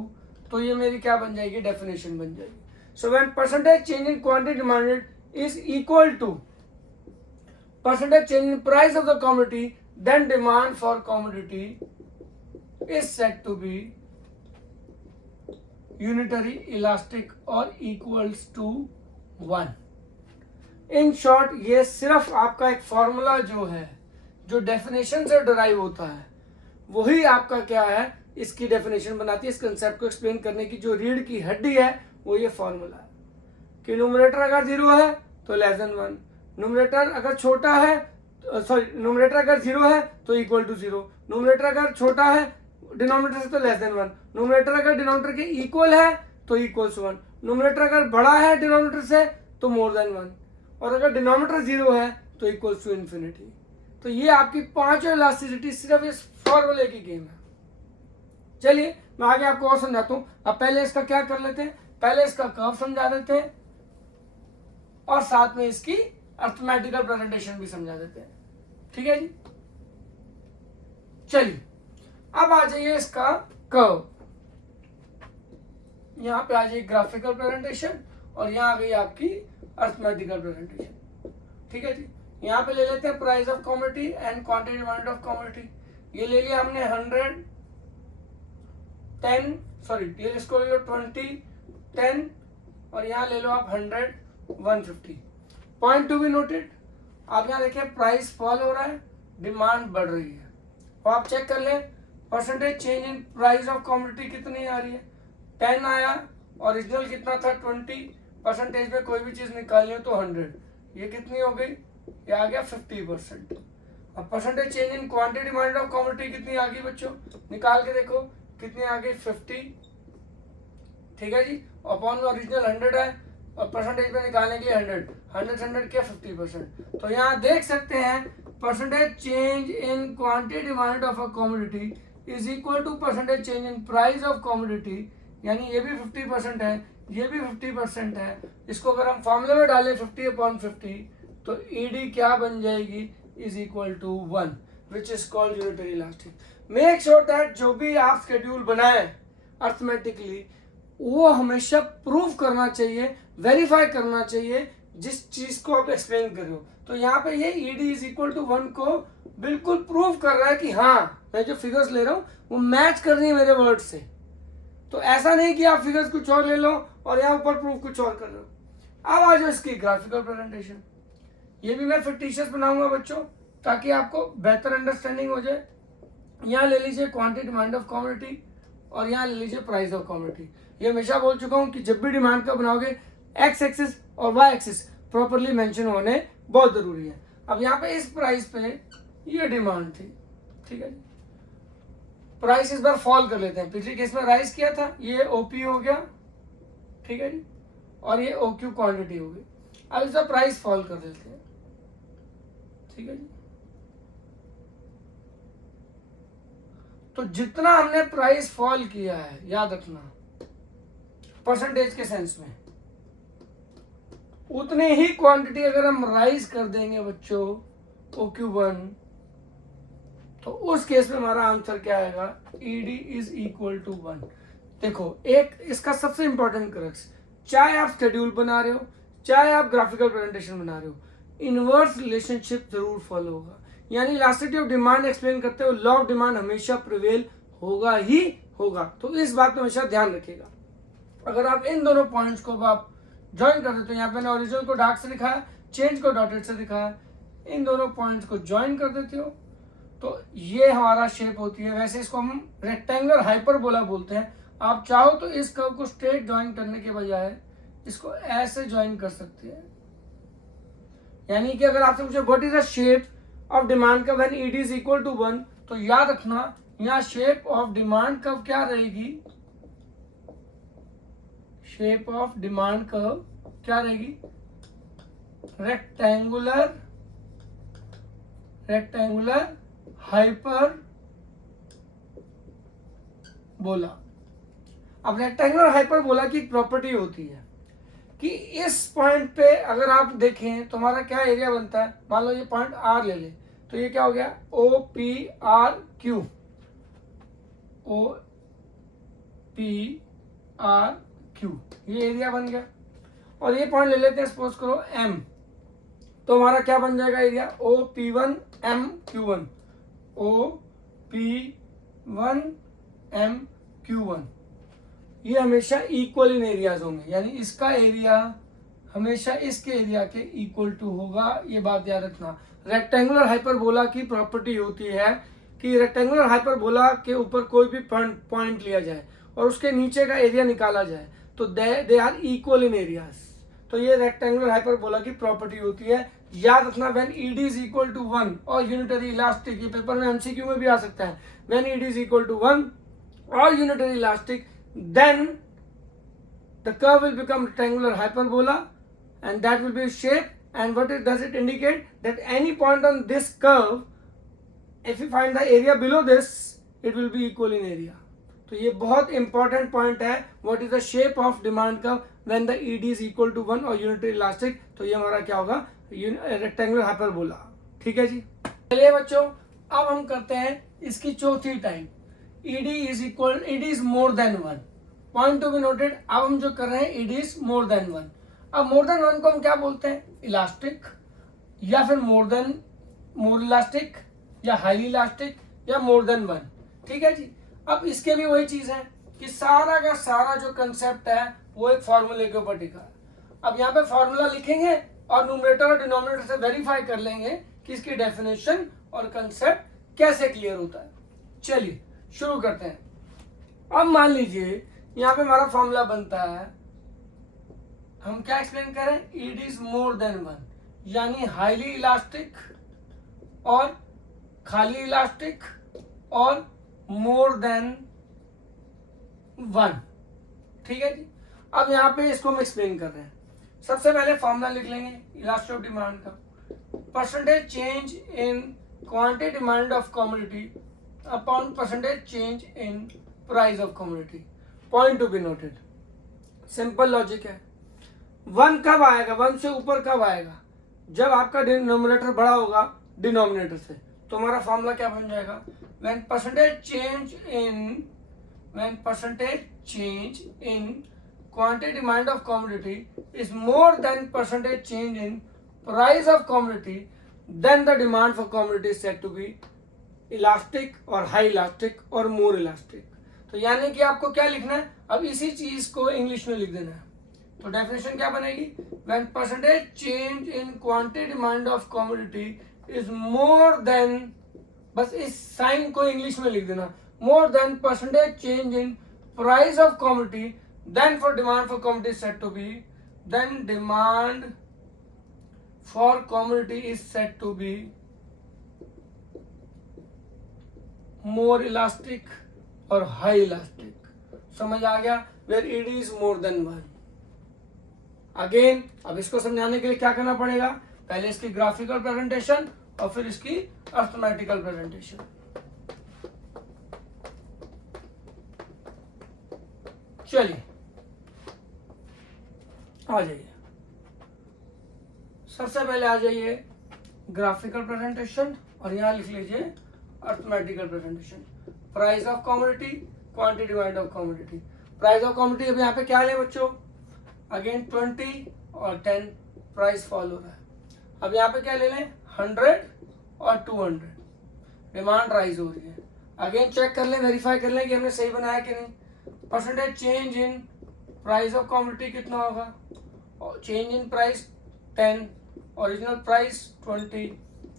तो ये मेरी क्या बन जाएगी, डेफिनेशन बन जाएगी। So when percentage change in quantity demanded is equal to percentage change in price of the commodity, then demand for commodity is said to be unitary elastic और इक्वल्स टू 1। इन शॉर्ट ये सिर्फ आपका एक formula जो है, जो definition से derive होता है, वही आपका क्या है, इसकी डेफिनेशन बनाती है। इस कंसेप्ट को एक्सप्लेन करने की जो रीढ़ की हड्डी है वो ये फॉर्मूला है कि न्यूमरेटर अगर 0 है तो लेस देन 1, न्यूमरेटर अगर छोटा है, सॉरी, न्यूमरेटर अगर 0 है तो इक्वल टू 0, न्यूमरेटर अगर छोटा है डिनोमिनेटर से तो लेस देन 1, न्यूमरेटर अगर डिनोमिनेटर के इक्वल है तो इक्वल्स 1, न्यूमरेटर अगर बड़ा है डिनोमिनेटर से तो मोर देन 1, और अगर डिनोमिनेटर 0 है तो इक्वल्स टू इन्फिनिटी। तो ये आपकी पांचों इलास्टिसिटी सिर्फ इस फॉर्मूले की गेम है। चलिए मैं आगे आपको और समझाता हूं। अब पहले इसका क्या कर लेते हैं, पहले इसका कर्व समझा देते हैं और साथ में इसकी अर्थमेटिकल प्रेजेंटेशन भी समझा देते हैं, ठीक है जी। चलिए अब आ जाइए इसका कर्व, यहां पे आ जाइए ग्राफिकल प्रेजेंटेशन और यहां आ गई आपकी अर्थमेटिकल प्रेजेंटेशन, ठीक है जी। यहाँ पे ले लेते हैं price of commodity and quantity demanded of commodity. ये ले लिया हमने 100, 10, सॉरी ये इसको ले लो 20, 10 और यहाँ ले लो आप 100, 150। पॉइंट टू बी नोटेड, आप यहाँ देखिए प्राइस फॉल हो रहा है, डिमांड बढ़ रही है। तो आप चेक कर लें percentage change in price of commodity कितनी आ रही है, 10 आया, ओरिजिनल कितना था 20, परसेंटेज में कोई भी चीज निकालनी हो तो 100, ये कितनी हो गई, ये आ गया 50%। अब percentage change in quantity demanded of commodity कितनी आ गई बच्चों, निकाल के देखो कितनी आ गई 50, ठीक है जी। अपॉन में ओरिजिनल 100 है और परसेंटेज पे निकालने के लिए 100 क्या 50%। तो यहाँ देख सकते हैं percentage change in quantity demand of a commodity is equal to percentage change in price of commodity, यानी ये भी 50% है, ये भी 50% है। इसको अगर हम फॉर्मूले में डालें 50/50 तो ईडी क्या बन जाएगी, is equal to 1, which is called unitary elastic. Make sure that जो भी आप शेड्यूल बनाए अर्थमेटिकली वो हमेशा प्रूव करना चाहिए, वेरीफाई करना चाहिए जिस चीज को आप एक्सप्लेन कर रहे हो। तो यहाँ पे ये ईडी इज इक्वल टू 1 को बिल्कुल प्रूव कर रहा है कि हाँ मैं जो फिगर्स ले रहा हूँ वो मैच कर रही है मेरे वर्ड से। तो ऐसा नहीं कि आप फिगर्स कुछ और ले लो और यहाँ ऊपर प्रूफ कुछ और कर रहे हो। अब आ जाओ इसकी ग्राफिकल प्रेजेंटेशन। ये भी मैं फिक्टिशियस बनाऊंगा बच्चों ताकि आपको बेहतर अंडरस्टैंडिंग हो जाए। यहाँ ले लीजिए क्वांटिटी डिमांड ऑफ कमोडिटी और यहाँ ले लीजिए प्राइस ऑफ कमोडिटी। ये हमेशा बोल चुका हूँ कि जब भी डिमांड का बनाओगे एक्स एक्सिस और वाई एक्सिस प्रॉपरली मेंशन होने बहुत जरूरी है। अब यहाँ पे इस प्राइस पे ये डिमांड थी, ठीक है जी। प्राइस इस बार फॉल कर लेते हैं, पिछले केस में राइज किया था, ये ओपी हो गया, ठीक है जी, और ये ओक्यू क्वांटिटी हो गई। अब इसका प्राइस फॉल कर देते हैं, ठीक है जी। तो जितना हमने प्राइस फॉल किया है याद रखना परसेंटेज के सेंस में, उतनी ही क्वांटिटी अगर हम राइज कर देंगे बच्चों OQ1 तो उस केस में हमारा आंसर क्या आएगा, ED इज इक्वल टू 1। देखो एक इसका सबसे इंपॉर्टेंट क्रक्स, चाहे आप शेड्यूल बना रहे हो चाहे आप ग्राफिकल प्रेजेंटेशन बना रहे हो, इनवर्स रिलेशनशिप जरूर फॉलो होगा। यानी इलास्टिसिटी ऑफ डिमांड एक्सप्लेन करते हो लॉ ऑफ डिमांड हमेशा प्रिवेल होगा ही होगा। तो इस बात को हमेशा ध्यान रखिएगा। अगर आप इन दोनों पॉइंट्स को आप ज्वाइन कर देते हो, यहाँ पे मैंने ओरिजिनल को डार्क से दिखाया, चेंज को डॉटेड से दिखाया, इन दोनों पॉइंट्स को ज्वाइन कर देते हो तो ये हमारा शेप होती है। वैसे इसको हम रेक्टेंगुलर हाइपरबोला बोलते हैं। आप चाहो तो इस कर्व को स्ट्रेट ज्वाइन करने के बजाय इसको ऐसे ज्वाइन कर सकते हैं। यानी कि अगर आपसे पूछे what is the shape of demand curve when ED is equal to 1 तो याद रखना यहाँ शेप ऑफ डिमांड कर्व क्या रहेगी, शेप ऑफ डिमांड कर्व क्या रहेगी, रेक्टेंगुलर हाइपर बोला। अब रेक्टेंगुलर हाइपर बोला की एक प्रॉपर्टी होती है कि इस पॉइंट पे अगर आप देखें तो हमारा क्या एरिया बनता है। मान लो ये पॉइंट R ले ले तो ये क्या हो गया OPRQ, OPRQ ये एरिया बन गया। और ये पॉइंट ले लेते हैं सपोज करो M, तो हमारा क्या बन जाएगा एरिया OP1MQ1, OP1MQ1। ये हमेशा इक्वल इन एरियाज होंगे, यानी इसका एरिया हमेशा इसके एरिया के इक्वल टू होगा। ये बात याद रखना। रेक्टेंगुलर हाइपरबोला की प्रॉपर्टी होती है कि रेक्टेंगुलर हाइपरबोला के ऊपर कोई भी पॉइंट लिया जाए और उसके नीचे का एरिया निकाला जाए तो they are equal in areas. तो ये रेक्टेंगुलर हाइपरबोला की प्रॉपर्टी होती है। याद रखना when ED is equal to 1 और यूनिटरी इलास्टिक, ये पेपर में MCQ में भी आ सकता है, when ED is equal to 1 और unitary elastic then the curve will become rectangular hyperbola and that will be shape. And what does it indicate? That any point on this curve, if you find the area below this, it will be equal in area. तो ये बहुत important point है, what is the shape of demand curve when the ED is equal to 1 और unitary elastic। तो ये हमारा क्या होगा, रेक्टेंगुलर हाइपरबोला। ठीक है जी। चलिए बच्चों अब हम करते हैं इसकी चौथी type, ED is more than 1। Point to be noted. अब हम जो कर रहे हैं ED is more than 1। अब more than 1 को हम क्या बोलते हैं, इलास्टिक या फिर मोर इलास्टिक या हाईली इलास्टिक या मोर देन 1। ठीक है जी। अब इसके भी वही चीज है कि सारा का सारा जो कंसेप्ट है वो एक फॉर्मूले के ऊपर टिका है। अब यहाँ पे फॉर्मूला लिखेंगे और न्यूमरेटर और डिनोमिनेटर से वेरीफाई कर लेंगे कि इसकी डेफिनेशन और कंसेप्ट कैसे क्लियर होता है। चलिए शुरू करते हैं। अब मान लीजिए यहाँ पे हमारा फॉर्मूला बनता है, हम क्या एक्सप्लेन करें, ED इज मोर देन 1, यानी हाईली इलास्टिक और खाली इलास्टिक और मोर देन 1। ठीक है जी। अब यहाँ पे इसको हम एक्सप्लेन कर रहे हैं। सबसे पहले फॉर्मूला लिख लेंगे इलास्टिसिटी ऑफ डिमांड का, percentage change in quantity demand of commodity upon percentage change in price of commodity. Point to be noted, simple logic है। 1 कब आएगा, 1 से ऊपर कब आएगा, जब आपका डिनोमिनेटर बड़ा होगा डिनोमिनेटर से। तो हमारा फॉर्मूला क्या बन जाएगा, when percentage change in quantity demand of commodity is more than percentage change in price of commodity, then the demand for commodity is said to be elastic और हाई इलास्टिक और more elastic. तो यानी कि आपको क्या लिखना है, अब इसी चीज को इंग्लिश में लिख देना है। तो डेफिनेशन क्या बनेगी, when percentage change in quantity demand of commodity is more than, बस इस साइन को इंग्लिश में लिख देना, more than percentage change in price of commodity, then for demand for commodity is said to be, then demand for commodity is said to be more elastic और high elastic. समझ आ गया, where ED is more than 1। Again अब इसको समझाने के लिए क्या करना पड़ेगा, पहले इसकी ग्राफिकल प्रेजेंटेशन और फिर इसकी अर्थमेटिकल प्रेजेंटेशन। चलिए आ जाइए, सबसे पहले आ जाइए ग्राफिकल प्रेजेंटेशन और यहां लिख लीजिए arithmetical presentation. Price of commodity, quantity demand of commodity. Price of commodity अब यहाँ पे क्या ले बच्चों, अगेन 20 और 10 प्राइस फॉल हो रहा है। अब यहाँ पे क्या ले लें, 100 और 200, डिमांड राइज हो रही है। अगेन चेक कर लें, वेरीफाई कर लें कि हमने सही बनाया कि नहीं। Percentage change in price of commodity कितना होगा, change in price 10, original price 20,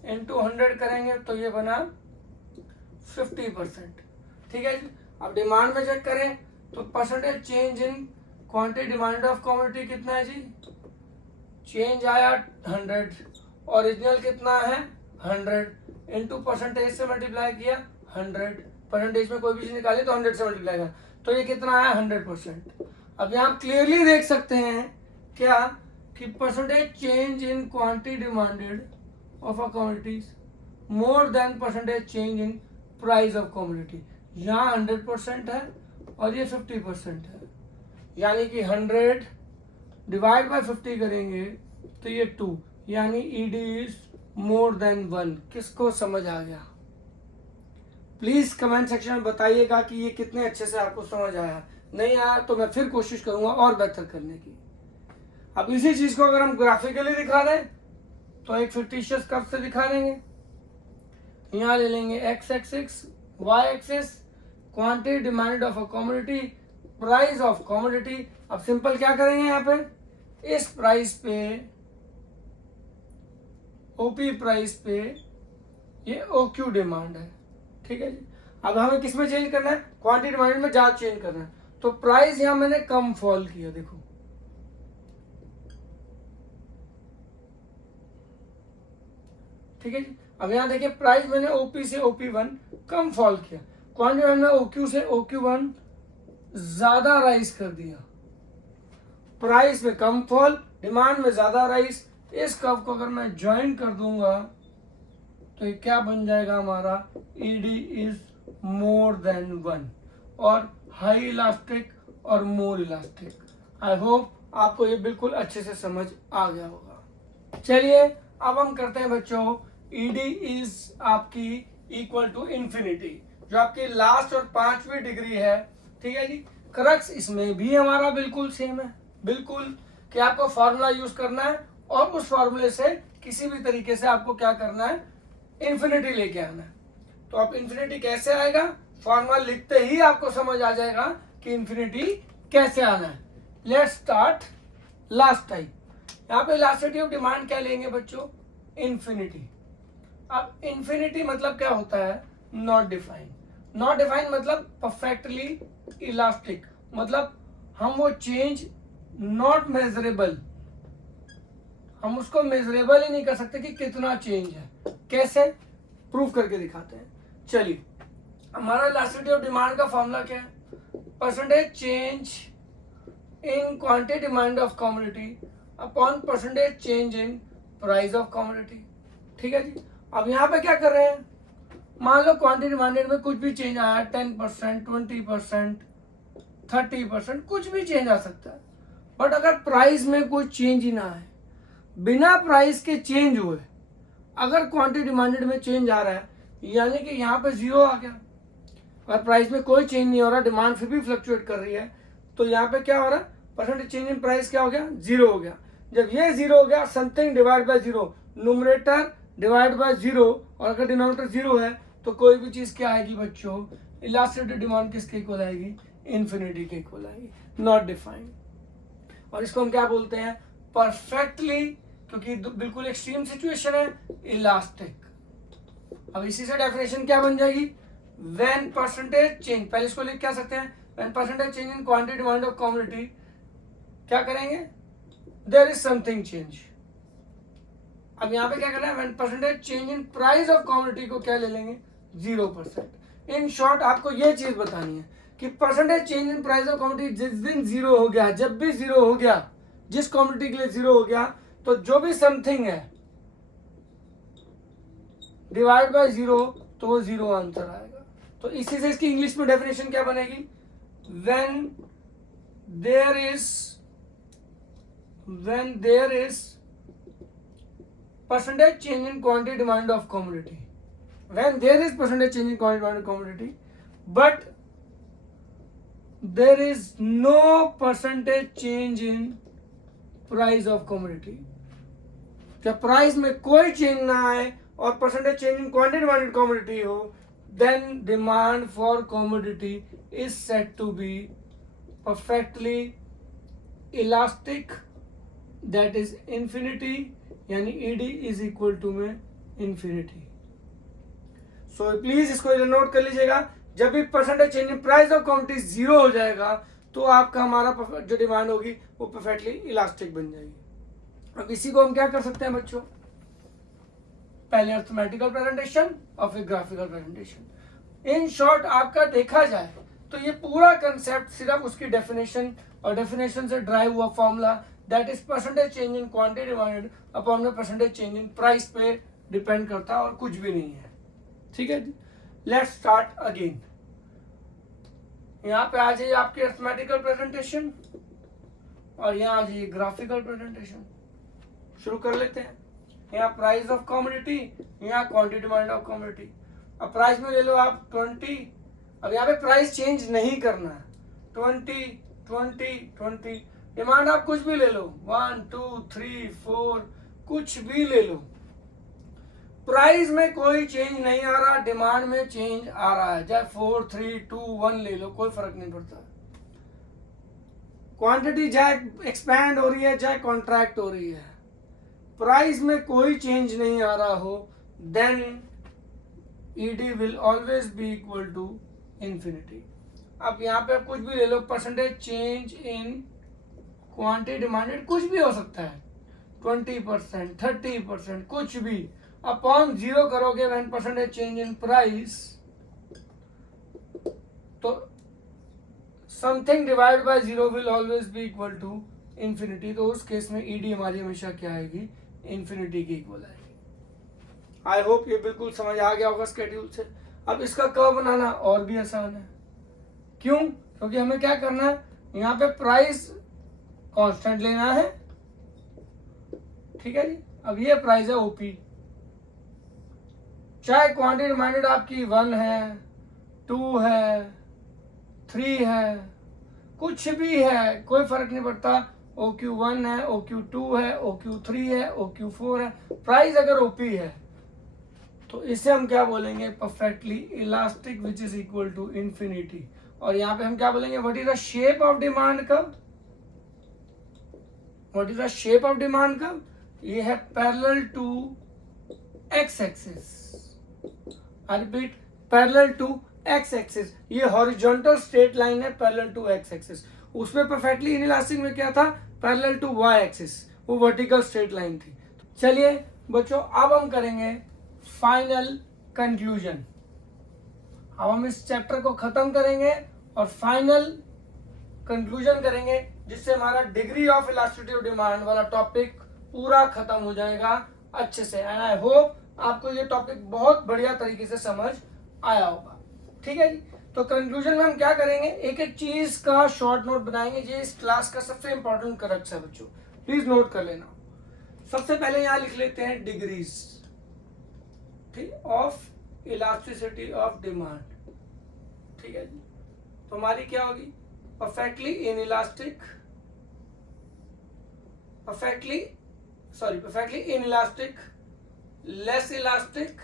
into 100 करेंगे तो ये बना 50%। ठीक है जी। अब डिमांड में चेक करें तो percentage change in quantity demand of commodity कितना है जी, चेंज आया 100, ओरिजिनल कितना है 100, इनटू परसेंटेज से मल्टीप्लाई किया 100, परसेंटेज में कोई भी चीज निकाली तो 100 से मल्टीप्लाई किया तो ये कितना आया 100%। अब यहाँ आप क्लियरली देख सकते हैं क्या कि percentage change in quantity demanded of a commodities more than percentage change in price of commodity. यहाँ 100% है और ये 50% है, यानी कि 100 डिवाइड बाय 50 करेंगे तो ये 2, यानी ईडी इज मोर देन 1। किसको समझ आ गया, प्लीज कमेंट सेक्शन में बताइएगा कि ये कितने अच्छे से आपको समझ आया। नहीं आया तो मैं फिर कोशिश करूंगा और बेहतर करने की। अब इसी चीज को अगर हम ग्राफिकली दिखा दें तो एक फिक्टिशियस कर्व से दिखा देंगे। यहाँ ले लेंगे X axis, Y axis, quantity demand of a commodity, price of commodity. अब सिंपल क्या करेंगे, यहाँ पे इस प्राइस पे, ओपी प्राइस पे ये ओक्यू डिमांड है। ठीक है जी। अब हमें किस में चेंज करना है, क्वांटिटी डिमांड में ज्यादा चेंज करना है। तो प्राइस यहां मैंने कम फॉल किया, देखो ठीक है जी। अब यहां देखिए प्राइस मैंने ओपी से OP1 कम फॉल किया, क्वांटिटी में OQ से OQ1 ज्यादा राइज कर दिया। प्राइस में कम फॉल, डिमांड में ज्यादा राइज। इस कर्व को अगर मैं ज्वाइन कर दूंगा तो ये क्या बन जाएगा हमारा, ईडी इज मोर देन 1 और हाई इलास्टिक और मोर इलास्टिक। आई होप आपको ये बिल्कुल अच्छे से समझ आ गया होगा। चलिए अब हम करते हैं बच्चों, ईडी इज आपकी इक्वल टू इंफिनिटी, जो आपकी लास्ट और 5वीं डिग्री है। ठीक है जी। क्रक्स इसमें भी हमारा बिल्कुल सेम है, बिल्कुल कि आपको फॉर्मूला यूज करना है और उस फॉर्मूले से किसी भी तरीके से आपको क्या करना है, इंफिनिटी लेके आना है। तो अब इंफिनिटी कैसे आएगा, फॉर्मूला लिखते ही आपको समझ आ जाएगा कि इंफिनिटी कैसे आना है। Let's start last type. यहाँ पे इलास्टिसिटी ऑफ डिमांड क्या लेंगे बच्चों, इंफिनिटी। अब इंफिनिटी मतलब क्या होता है, नॉट डिफाइंड। नॉट डिफाइंड मतलब परफेक्टली इलास्टिक, मतलब हम वो चेंज नॉट मेजरेबल, हम उसको मेजरेबल ही नहीं कर सकते कि कितना चेंज है। कैसे, प्रूफ करके दिखाते हैं। चलिए, हमारा इलास्टिसिटी ऑफ डिमांड का फॉर्मूला क्या है, percentage change in quantity demand of commodity upon percentage change in price of commodity. ठीक है जी। अब यहाँ पे क्या कर रहे हैं, मान लो क्वांटिटी डिमांडेड में कुछ भी चेंज आया, 10%, 20%, 30%, कुछ भी चेंज आ सकता है। बट अगर प्राइस में कोई चेंज ही ना आए, बिना प्राइस के चेंज हुए अगर क्वांटिटी डिमांडेड में चेंज आ रहा है, यानी कि यहाँ पे जीरो आ गया। अगर प्राइस में कोई चेंज नहीं हो रहा, डिमांड फिर भी फ्लक्चुएट कर रही है, तो यहाँ पे क्या हो रहा है, परसेंटेज चेंज इन प्राइस क्या हो गया, जीरो हो गया। जब ये जीरो हो गया, something divide by zero, numerator divide by zero, और अगर डिनोमिनेटर जीरो है तो कोई भी चीज क्या आएगी बच्चों, इलास्टिसिटी डिमांड किसके इक्वल आएगी, इन्फिनिटी के इक्वल आएगी, नॉट डिफाइंड। और इसको हम क्या बोलते हैं, परफेक्टली, क्योंकि बिल्कुल एक्सट्रीम सिचुएशन है, इलास्टिक। अब इसी से डेफिनेशन क्या बन जाएगी, व्हेन परसेंटेज चेंज, पहले इसको लिख क्या सकते हैं, when percentage change in quantity demand of commodity, क्या करेंगे, देयर इज समथिंग चेंज। अब यहाँ पे क्या करना है, when percentage change in price of commodity को क्या ले लेंगे, 0%। इन शॉर्ट आपको ये चीज बतानी है कि percentage change in price of commodity जिस दिन जीरो हो गया, जब भी जीरो हो गया, जिस कमोडिटी के लिए जीरो हो गया, तो जो भी समथिंग है डिवाइड बाय जीरो, तो वो जीरो आंसर आएगा। तो इसी से इसकी इंग्लिश में डेफिनेशन क्या बनेगी, when there is percentage change in quantity demand of commodity, when there is percentage change in quantity demand of commodity but there is no percentage change in price of commodity, जब price में कोई change ना आए और percentage change in quantity demanded commodity हो, then demand for commodity is said to be perfectly elastic, that is infinity, यानी ED is equal to में infinity. So please इसको नोट कर लीजिएगा, जब भी percentage change in price of commodity zero हो जाएगा, तो आपका हमारा जो डिमांड होगी वो परफेक्टली इलास्टिक बन जाएगी। अब इसी को हम क्या कर सकते हैं बच्चों, पहले अर्थमेटिकल प्रेजेंटेशन और फिर ग्राफिकल प्रेजेंटेशन। इन शॉर्ट आपका देखा जाए तो ये पूरा कंसेप्ट सिर्फ उसकी डेफिनेशन और डेफिनेशन से ड्राइव हुआ formula, that is percentage change in quantity demanded upon में परसेंटेज चेंज इन प्राइस पे डिपेंड करता है और कुछ भी नहीं है। ठीक है जी, लेट्स स्टार्ट अगेन। यहाँ पे आ जाइए आपकी अर्थमेटिकल प्रेजेंटेशन और यहाँ आ जाइए ग्राफिकल प्रेजेंटेशन। शुरू कर लेते हैं। यहाँ प्राइस ऑफ कमोडिटी, यहाँ क्वांटिटी डिमांड ऑफ कमोडिटी। अब प्राइस में ले लो आप 20, अब यहाँ पे प्राइस चेंज नहीं करना है, 20 20 20, डिमांड आप कुछ भी ले लो, 1 2 3 4, कुछ भी ले लो, प्राइस में कोई चेंज नहीं आ रहा, डिमांड में चेंज आ रहा है, चाहे 4 3 2 1 ले लो, कोई फर्क नहीं पड़ता। क्वांटिटी चाहे एक्सपैंड हो रही है चाहे कॉन्ट्रैक्ट हो रही है, प्राइस में कोई चेंज नहीं आ रहा हो, then ED will always be equal to infinity. अब यहाँ पे कुछ भी ले लो, percentage change in quantity demanded, कुछ भी हो सकता है, 20% 30%, कुछ भी, अपॉन जीरो करोगे when percentage change in price, तो something divide by zero will always be equal to infinity. तो उस केस में ईडी हमारी हमेशा क्या आएगी, इंफिनिटी की इक्वल आएगी। आई होप ये बिल्कुल समझ आ गया होगा स्केड्यूल से। अब इसका कर्व बनाना और भी आसान है, क्यों, क्योंकि हमें क्या करना है, यहाँ पे प्राइस कांस्टेंट लेना है, ठीक है जी। अब ये प्राइस है ओपी, चाहे क्वांटिटी डिमांडेड आपकी 1 है 2 है 3 है, कुछ भी है, कोई फर्क नहीं पड़ता, OQ1 है, OQ2 है, OQ3 है, OQ4 है, प्राइस अगर ओपी है तो इसे हम क्या बोलेंगे, perfectly elastic which is equal to infinity. और यहाँ पे हम क्या बोलेंगे, what is the shape of demand curve, what is the shape of demand curve, ये है parallel to X axis, I repeat parallel to X axis, ये horizontal straight line है पैरेलल टू एक्स एक्सिस। उसमें perfectly inelastic में क्या था, parallel to Y axis, वो vertical straight line थी। चलिए बच्चों, अब हम करेंगे फाइनल कंक्लूजन। अब हम इस चैप्टर को खत्म करेंगे और फाइनल कंक्लूजन करेंगे जिससे हमारा degree of elasticity of demand वाला टॉपिक पूरा खत्म हो जाएगा अच्छे से। एंड आई होप आपको ये टॉपिक बहुत बढ़िया तरीके से समझ आया होगा। ठीक है जी, तो कंक्लूजन में हम क्या करेंगे, एक एक चीज का शॉर्ट नोट बनाएंगे। ये इस क्लास का सबसे इंपॉर्टेंट करक्स है बच्चों, प्लीज नोट कर लेना। सबसे पहले यहां लिख लेते हैं डिग्रीज, ठीक, ऑफ इलास्टिसिटी ऑफ डिमांड। ठीक है जी, तो हमारी क्या होगी, perfectly inelastic, perfectly inelastic, less elastic,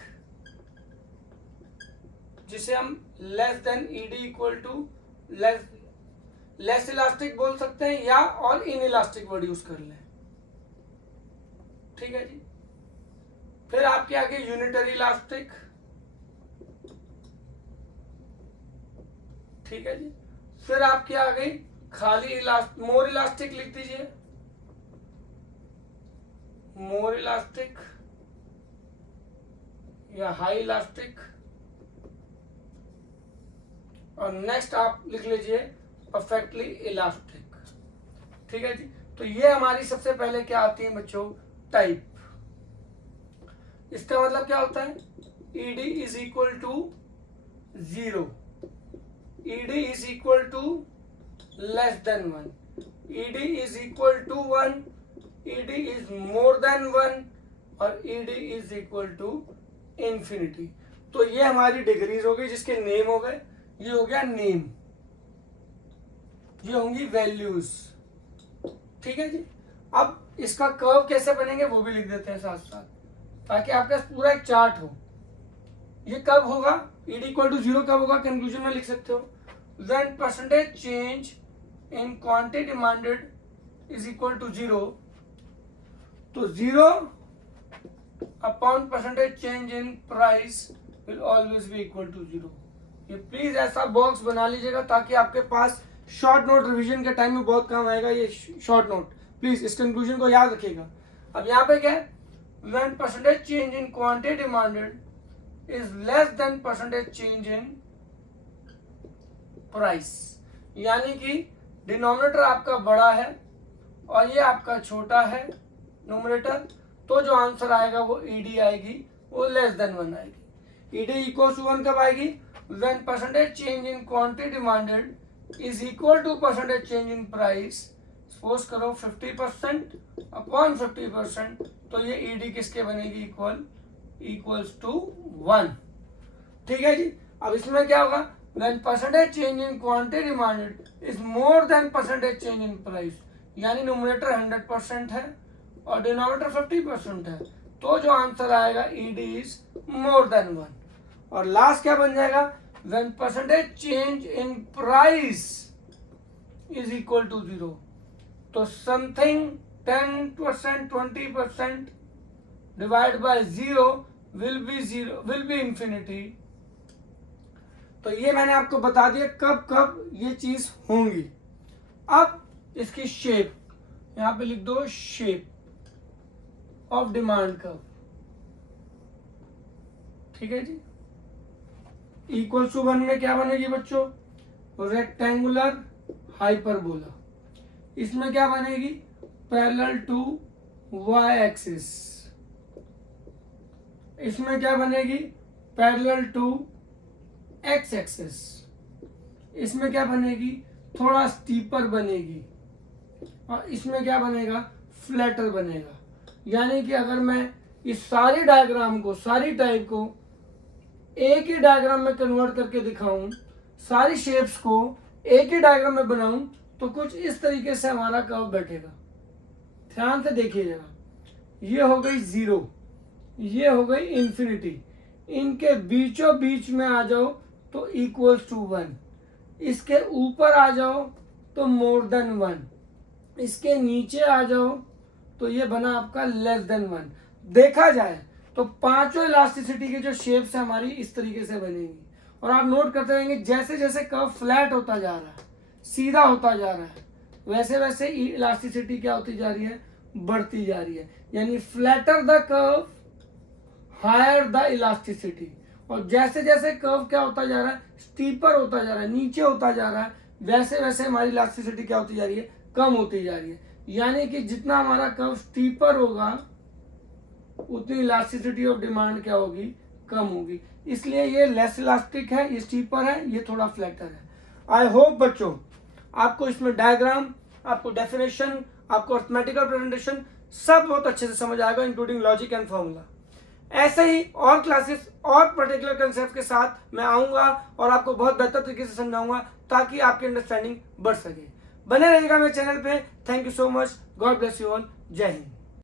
जिसे हम less than ED equal to less elastic बोल सकते हैं, या और इनइलास्टिक वर्ड यूज कर लें। ठीक है जी, फिर आपके आगे यूनिटरी इलास्टिक। ठीक है जी, फिर आपके आगे खाली मोर इलास्टिक लिख दीजिए, मोर इलास्टिक या हाई इलास्टिक। और नेक्स्ट आप लिख लीजिए परफेक्टली इलास्टिक। ठीक है जी, तो ये हमारी सबसे पहले क्या आती है बच्चों, टाइप। इसका मतलब क्या होता है, ED is equal to 0, ED is equal to less than 1, ED is equal to 1, ED is more than 1, और ED is equal to infinity. तो ये हमारी डिग्रीज हो गई, जिसके नेम हो गए, ये हो गया नेम, ये होंगी वैल्यूज। ठीक है जी, अब इसका कर्व कैसे बनेंगे वो भी लिख देते हैं साथ साथ, ताकि आपका पूरा एक चार्ट हो। ये कब होगा, ईडी इक्वल टू 0 कब होगा, कंक्लूजन में लिख सकते हो, when percentage change in quantity demanded is equal to 0, तो 0 upon percentage change in price will always be equal to 0। ये प्लीज ऐसा बॉक्स बना लीजिएगा ताकि आपके पास शॉर्ट नोट रिवीजन के टाइम में बहुत काम आएगा ये शॉर्ट नोट। प्लीज इस कंक्लूजन को याद रखिएगा। अब यहाँ पे क्या है, when percentage change in quantity demanded is less than percentage change in price, यानी कि डिनोमिनेटर आपका बड़ा है और ये आपका छोटा है न्यूमरेटर, तो जो आंसर आएगा वो ईडी आएगी, वो लेस देन 1 आएगी। ईडी इक्वल टू 1 कब आएगी, when percentage change in quantity demanded is equal to percentage change in price। Suppose करो 50% अपॉन 50%, तो ये ईडी किसके बनेगी, इक्वल्स टू 1। ठीक है जी, अब इसमें क्या होगा, when percentage change in quantity demanded is more than percentage change in price, यानी न्यूमरेटर 100% है और डिनोमिनेटर 50% है, तो जो आंसर आएगा ईडी इज मोर देन 1। और लास्ट क्या बन जाएगा, when percentage change in price is equal to 0, तो something 10%, 20% divide by 0 will be infinity. तो ये मैंने आपको बता दिया कब कब ये चीज होंगी। अब इसकी शेप यहां पे लिख दो, शेप ऑफ डिमांड कर्व। ठीक है जी, इक्वल टू 1 में क्या बनेगी बच्चों, रेक्टेंगुलर हाइपरबोला। इसमें क्या बनेगी, पैरेलल टू वाई एक्सिस। इसमें क्या बनेगी, पैरेलल टू एक्स एक्सिस। इसमें क्या बनेगी, थोड़ा स्टीपर बनेगी। और इसमें क्या बनेगा, फ्लैटर बनेगा। यानी कि अगर मैं इस सारी डायग्राम को, सारी टाइप को एक ही डायग्राम में कन्वर्ट करके दिखाऊं, सारी शेप्स को एक ही डायग्राम में बनाऊं, तो कुछ इस तरीके से हमारा कर्व बैठेगा। ध्यान से देखिएगा, ये हो गई 0, ये हो गई इंफिनिटी, इनके बीचों बीच में आ जाओ तो इक्वल्स टू 1, इसके ऊपर आ जाओ तो मोर देन 1, इसके नीचे आ जाओ तो ये बना आपका लेस देन 1। देखा जाए तो पांचों इलास्टिसिटी की जो शेप्स है हमारी इस तरीके से बनेगी। और आप नोट करते रहेंगे जैसे जैसे कर्व फ्लैट होता जा रहा है, सीधा होता जा रहा है, वैसे वैसे इलास्टिसिटी क्या होती जा रही है, बढ़ती जा रही है। यानी flatter the curve higher the elasticity. और जैसे जैसे कर्व क्या होता जा रहा है, स्टीपर होता जा रहा है, नीचे होता जा रहा है, वैसे वैसे हमारी इलास्टिसिटी क्या होती जा रही है, कम होती जा रही है, यानी कि जितना हमारा कर्व स्टीपर होगा उतनी इलास्टिसिटी ऑफ डिमांड क्या होगी, कम होगी। इसलिए ये लेस इलास्टिक है, ये स्टीपर है, ये थोड़ा फ्लैटर है। आई होप बच्चों आपको इसमें डायग्राम, आपको डेफिनेशन, आपको अर्थमेटिकल प्रेजेंटेशन सब बहुत अच्छे से समझ आएगा, इंक्लूडिंग लॉजिक एंड फॉर्मूला। ऐसे ही और क्लासेस और पर्टिकुलर कंसेप्ट के साथ मैं आऊंगा और आपको बहुत बेहतर तरीके से समझाऊंगा ताकि आपकी अंडरस्टैंडिंग बढ़ सके। बने रहिएगा मेरे चैनल पे। Thank you so much. God bless you all. जय हिंद।